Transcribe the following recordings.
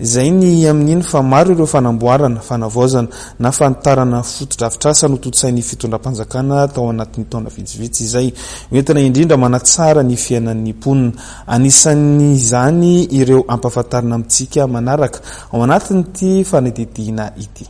izay ny amin'iny fa maro ireo fanamboarana fanavaozana na fantarana fotodrafitrasa no totsain'ny fitondram-panjakana tao anatin'ny taona vitsivitsy izay entina indrindra manatsara ny fiainan'ny mponina. Anisan'ny izany ireo ampahafantarana amintsika manaraka ao anatin'ity fanadidina ity.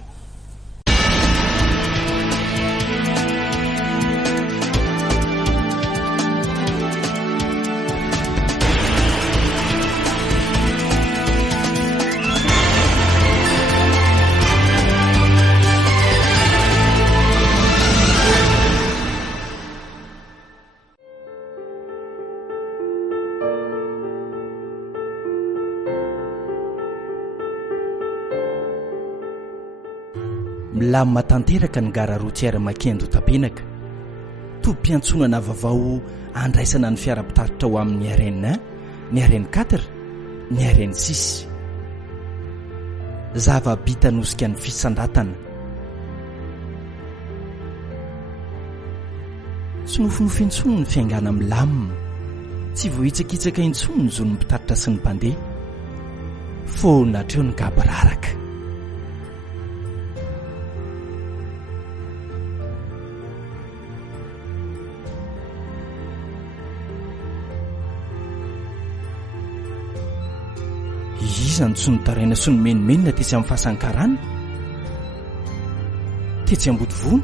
Milamina tanteraka ny gara routière Makendo Tapenaka. Tobim-piantsonana vaovao andraisana ny fiara-pitaritra ao amin'ny RN1, ny RN4, ny RN6. Zava-bita nosika ny fisandratana. Tsy nofinofy intsony ny fiaingana milamina. Tsy vohitsakitsaka intsony ny zon'ny mpitaritra sy ny mpandeha. Fô natreo ny gabararaka. Iza ny tsy nitaraina sy ny menomenina tetsy amin'ny fahasankarana, tetsy Ambodivono.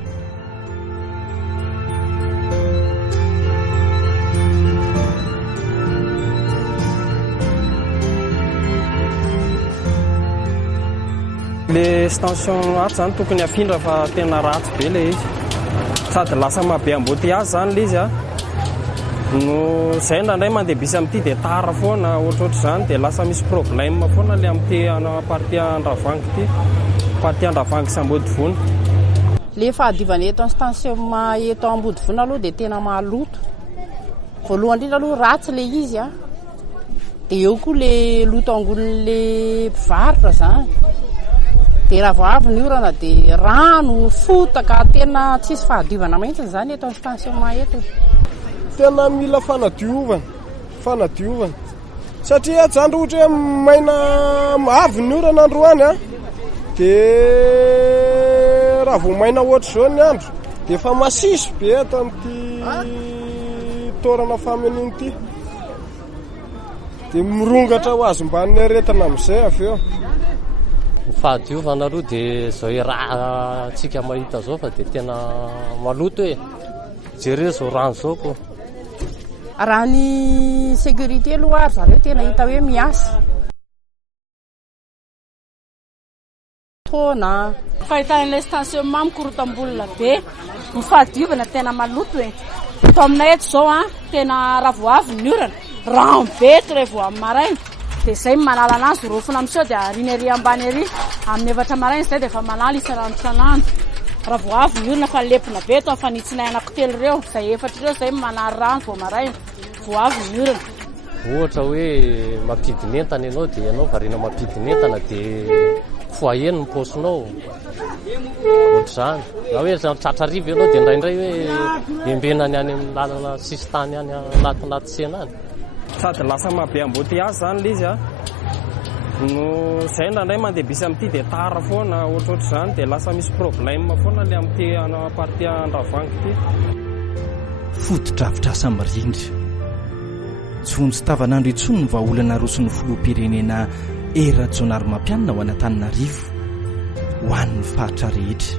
Le station ato zany tokony afindra fa tena ratsy be le izy, sady lasa mahabe embouteillage zany le izy no zay ndray mandeha bisy amin'ity dia tara foana ohatrohatry zany dia lasa misy problème foana le amin'ity partie Andravangy ity, partie Andravangy sy Ambodivono. Le fahadivana eto amin'ny station eto Ambodivono aloha dia tena mahaloto. Voalohany indrindra aloha ratsy le izy dia eo koa le loto angolin'le mpivarotra zany. Dia raha vao avy ny orana dia rano fotaka, tena tsisy fahadivana mihitsy zany eto amin'ny station eto. Tena mila fanadiovana satria zany ohatra hoe maina avy ny orana androany dia raha vao maina ohatry zao ny andro dia efa masisy be eto amin'ity torana famin'iny ity dia mirongatra ho azy mba ny aretina amin'izay avy eo. Fahadiovana aloha dia zao raha tsika mahita zao fa dia tena maloto hoe jereo zao rano zao ko. Raha ny sécurité aloha ary zareo tena hita hoe miasa. Tona fahitan'ilay station mikorotam-bolona be, ny fahadiovana tena maloto e. Eto aminay eto zao tena raha vao avy ny orana, rano be rehefa amin'ny maraina. Dia izay manala anazy rofona amin'izao dia ariny ery ambany ery amin'ny 4 maraina izay dia efa manala isa-rano isan'andro. Raha vao avy ny orana fa lepina be eto fanitsinay anankitelo ireo, izay 4 ireo izay manary rano vao maraina vao avy ny orana. Ohatra hoe mampidina entana ianao dia ianao variana mampidina entana dia foyer ny paosinao. Ohatr'izany. Raha hoe tratra riva ianao dia indraindray hoe embenany any amin'ny lalana sisy tany any anaty tsena any. Sady lasa mahabe embouteillage zany le izy no zay ndray mandeha bisy amin'ity dia tara foana ohatrohatry zany dia lasa misy problème foana le amin'ity partie Andravangy ity. Fotodrafitrasa mirindra. Tsy vonjy tavanandro intsony ny vahaolana roson'ny filoham-pirenena Rajaonarimampianina ho an'Antananarivo ho an'ny faritra rehetra.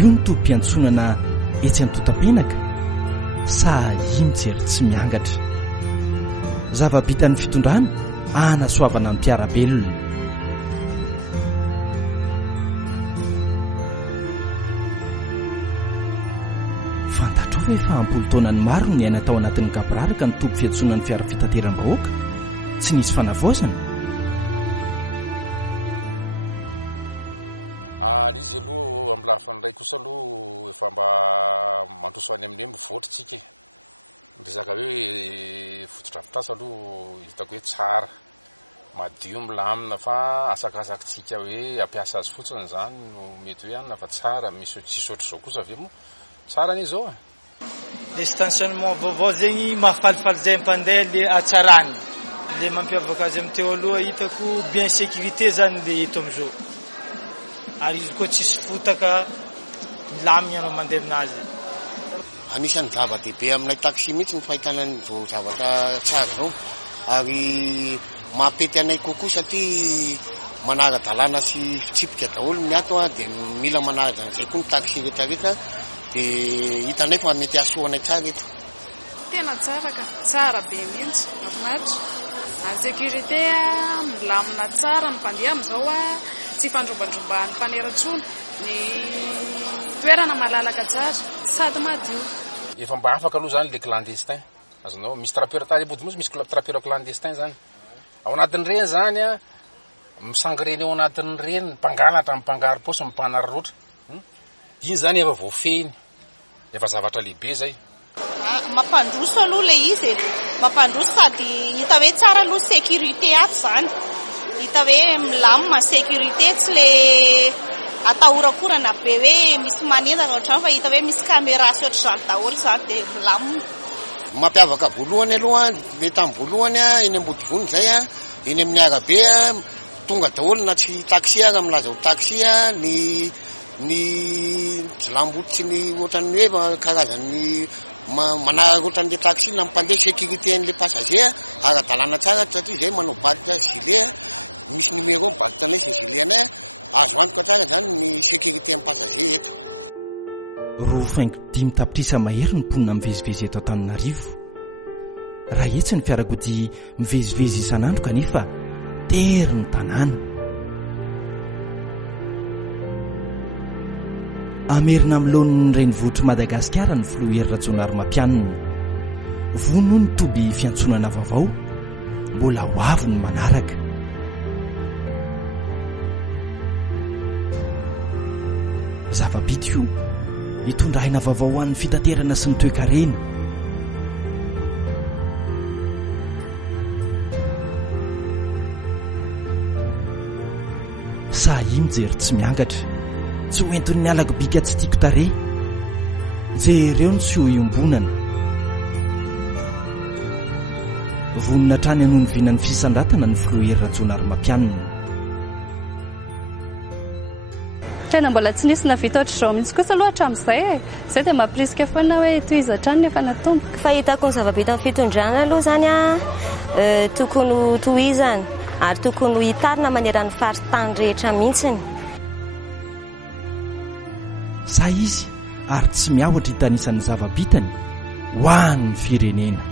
Io ny tobim-piantsonana etsy Antotapenaka sa iny jery tsy miangatra. Zava-bitan'ny fitondrana anasoavana ny mpiarabelona. Fantatro ve fa ampolo taonany maro ny aina tao anatin'ny gabraraka ny tobim-fiantsonan'ny fiara fitateram-bahoaka tsy nisy fanavaozana. Izy aloha amin'ny lafiny ray kosa aloha efa mba mandroso any amin'ny mivoatritsika resaka hoe fotodrafitrasa aloha hitako hoe tsara madio milamina fa asakasakitsika hoe ampiasa azy fotsiny zany no mety hoe anina fa tsara misy tsisy oatra zao kosa ave moa tsara ny zao le stationnement vaovao zegny mahafalifaly zay mpandeha le atsarany le mampiavaka azy amin'ny teo aloha hitako bien sécurité zany le hito amizao ary izy koa tsisy fotaka milamina ianao mandeha aminazy anisan'ny zava-dehibe aminay taxi mihitsy ny fahitana ny zavatra tsara zao ary mampety anay kokoa satria manara-dalàna sy fitsipika daholo miato dia mila manaraka an'izay koa ny taxi rehetrarehetra dia hitanay fa mety asoanay tsara eto tena tsara ka tsara be mihitsy mafinaritra ary sécurité milamina tsara ny mpandeha amin'izao tsy fandrombandrombahan'ny mpaneratsony ny toerana malalaka tsara sady madio efa mba afaka aloha zany le clandestin azonao misy trapeur tady bodimozy misy trapeur clandestin zany ao anatin'ireny zany misangireny ao anatin'ireny mpangalatra mipangary posy mipanary rotra iny zany efa voafehiny efa zavatra lehibe zay mampandroso aloha le izy mampandroso sady hita hoe tsara aloha sécurité ato zany hita hoe milamina sécurité tsy le atahorakorana be hoe misy manendana ohatrany fa hita hoe misy caméra sy ohatr'izany daholo zany dia milamina mampiavaka voalohany aloha le tamin'ny voalohany eny ambodivony zay eny amin'ny arabe tonga daholo na tsy taxi ary milaza ho taxi ny jilamboty sy ny ohatran'ny hoe karazany manaraka ohatran'le taxi na mpandeha sécurité an'le passager ara-dalàna tsara satria zay manao badika gilet misy numéro badika anay sy gilet anay azo antoka tsara zany ny sécurité amin'ny passager eto ro faingo 5 tapitrisa mahery ny mponina mivezivezy eto Antananarivo raha etsy ny fiarakodia mivezivezy isan'andro kanefa tery ny tanàna amerina amin'loniny renivohitry Madagasikara ny filohery Rajaonary Mampianina vono ny toby fiantsonana vaovao mbola ho avy ny manaraka zava-bitio hitondraina vaovao ho an'ny fitaterana sy ny toe-karena sahi mijery tsy miangatra tsy hoentin'ny alakobika tsy tiako tare jereo ny tsy ho iombonana vonona trany anoho ny vinan'ny fisandrantana ny filohery Rajaonary Mampianina tena mbola tsy nisy navita ohatr'izao mihitsy kosa aloha hatramin'izay zay dia mampirisika foana hoe tohizatrany nefa natomboka fahitako ny zava-bita amin'ny fitondrana aloha zany tokony ho tohizany ary tokony ho hitarina maneran'ny faritany rehetra mihitsiny sa izy ary tsy miahotra hitanisan'ny zava-bitany ho an'ny firenena